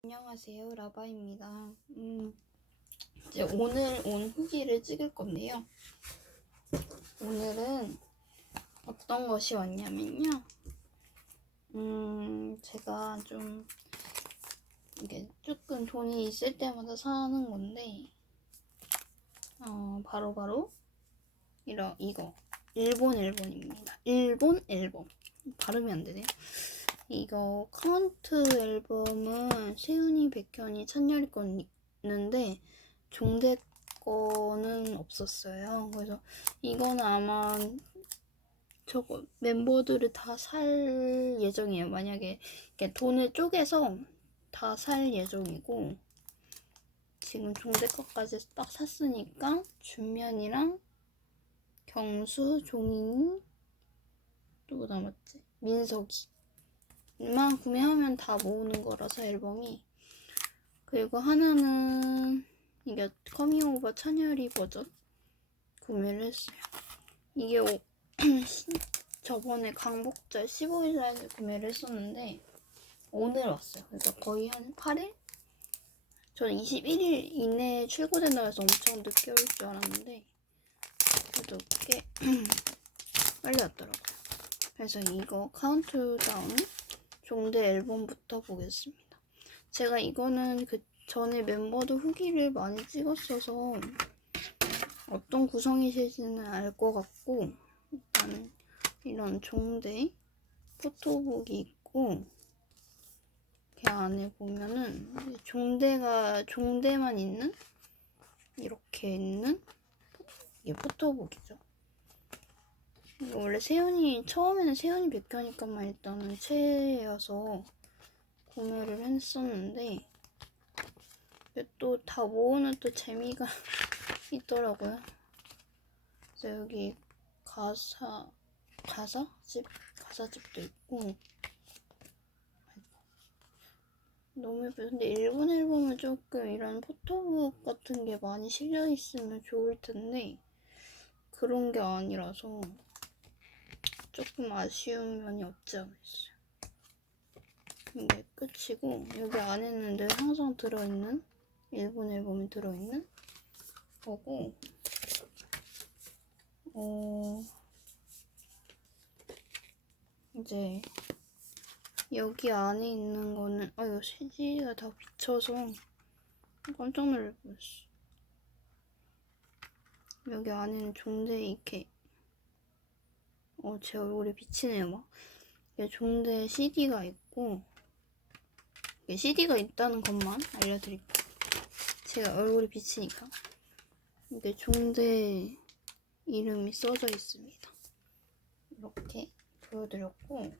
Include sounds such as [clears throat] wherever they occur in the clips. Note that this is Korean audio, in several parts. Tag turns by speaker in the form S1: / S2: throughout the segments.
S1: 안녕하세요, 라바입니다. 음, 이제 오늘 온 후기를 찍을 건데요. 오늘은 어떤 것이 왔냐면요. 음, 제가 좀 이게 조금 돈이 있을 때마다 사는 건데, 어, 바로바로 이런 이거 일본 앨범입니다. 일본 앨범 발음이 안 되네요. 이거 카운트 앨범은 세은이, 백현이, 찬열이 건 있는데 종대 거는 없었어요. 그래서 이거는 아마 저거 멤버들을 다 살 예정이에요. 만약에 돈을 쪼개서 다 살 예정이고 지금 종대 거까지 딱 샀으니까 준면이랑 경수, 종인 또뭐 남았지? 민석이 만 구매하면 다 모으는 거라서 앨범이. 그리고 하나는 이게 커밍오버 찬열이 버전 구매를 했어요. 이게 오, [clears throat] 저번에 강복절 15일날 구매를 했었는데 오늘 왔어요. 그래서 거의 한 8일? 저는 21일 이내에 출고된다고 해서 엄청 늦게 올 줄 알았는데 그래도 꽤 [clears throat] 빨리 왔더라고요. 그래서 이거 카운트다운 종대 앨범부터 보겠습니다. 제가 이거는 그 전에 멤버들 후기를 많이 찍었어서 어떤 구성이실지는 알 것 같고 일단은 이런 종대 포토북이 있고 그 안에 보면은 종대가 종대만 있는 이렇게 있는 이게 포토북이죠. 원래 세연이 처음에는 세연이 백현이니까만 일단은 최애여서 구매를 했었는데 또 다 모으는 또 재미가 [laughs] 있더라고요. 그래서 여기 가사 가사집 가사집도 있고 너무 예뻐요. 근데 일본 앨범은 조금 이런 포토북 같은 게 많이 실려 있으면 좋을 텐데 그런 게 아니라서 조금 아쉬운 면이 없지 않아 있어요. 이게 끝이고 여기 안에는 늘 항상 들어있는 일본 앨범이 들어있는 거고 어 이제 여기 안에 있는 거는 아 이거 CG가 다 비쳐서 깜짝 놀랄 뻔했어. 여기 안에는 종대 이렇게 어, 제 얼굴이 비치네요, 막. 이게 종대 CD가 있고, 이게 CD가 있다는 것만 알려드릴게요. 제가 얼굴이 비치니까. 이게 종대 이름이 써져 있습니다. 이렇게 보여드렸고,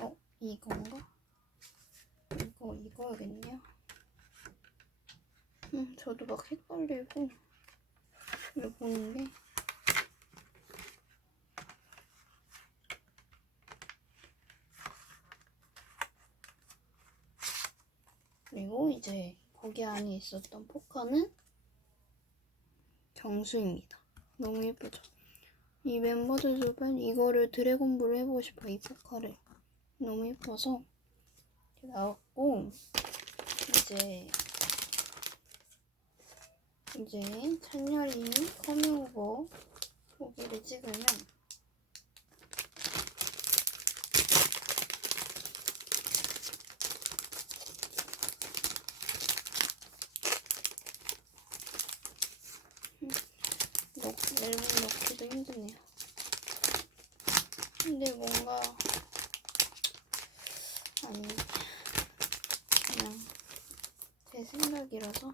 S1: 어, 이건가? 이거, 이거야겠네요. 음, 저도 막 헷갈리고, 게 그리고 이제 거기 안에 있었던 포카는 경수입니다. 너무 예쁘죠? 이 멤버들도 빨리 이거를 드래곤볼 해보고 싶어 이 포카를 너무 예뻐서 나왔고 이제 이제 찬열이 커밍오버 보기를 찍으면 넣, 앨범 넣기도 힘드네요. 근데 뭔가 아니 그냥 제 생각이라서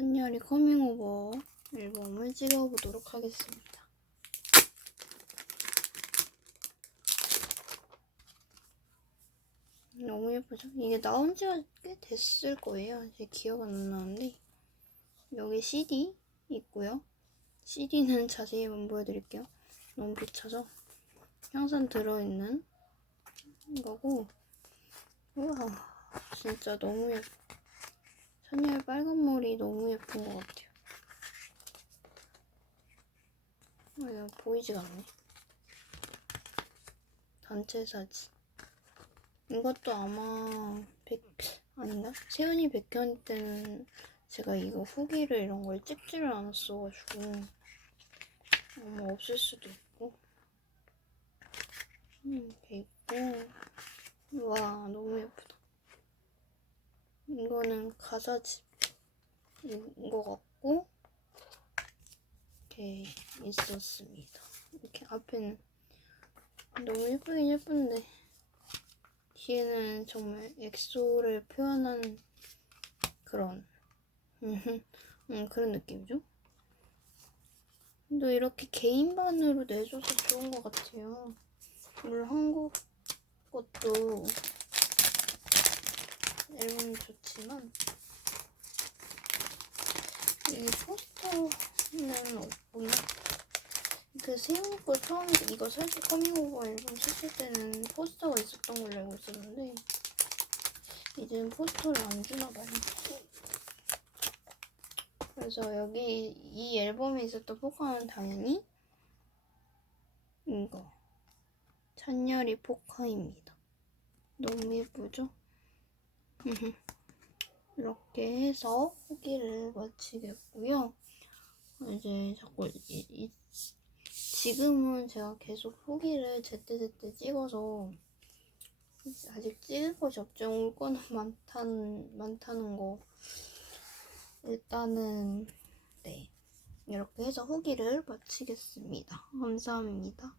S1: 천열이 커밍오버 앨범을 찍어보도록 하겠습니다. 너무 예쁘죠? 이게 나온 지가 꽤 됐을 거예요. 제 기억 안 나는데 여기 CD 있고요. CD는 자세히 한번 보여드릴게요. 너무 비쳐서 항상 들어있는 거고 우와 진짜 너무 예뻐. 천열 빨간 머리 너무 예쁜 것 같아요. 이거 보이지가 않네. 단체 사진. 이것도 아마 백 아닌가? 세연이 백현 때는 제가 이거 후기를 이런 걸 찍지를 않았어가지고 아마 없을 수도 있고. 음, 이렇게 있고. 와, 너무 예쁘다. 가사집인 것 같고, 이렇게 있었습니다. 이렇게 앞에는 너무 예쁘긴 예쁜데, 뒤에는 정말 엑소를 표현한 그런, [laughs] 음, 그런 느낌이죠? 또 이렇게 개인반으로 내줘서 좋은 것 같아요. 물론 한국 것도 앨범이 좋지만 이 포스터는 없구나. 그거 처음 이거 살짝 커밍오버 앨범 썼을 때는 포스터가 있었던 걸로 알고 있었는데 이제는 포스터를 안 주나 봐요. 그래서 여기 이 앨범에 있었던 포카는 당연히 이거 찬열이 포카입니다. 너무 예쁘죠? [laughs] 이렇게 해서 후기를 마치겠고요. 이제 자꾸 이, 이- 지금은 제가 계속 후기를 제때제때 찍어서 아직 찍을 것이 없죠. 올 거는 [laughs] 많다는, 많다는 거. 일단은, 네. 이렇게 해서 후기를 마치겠습니다. 감사합니다.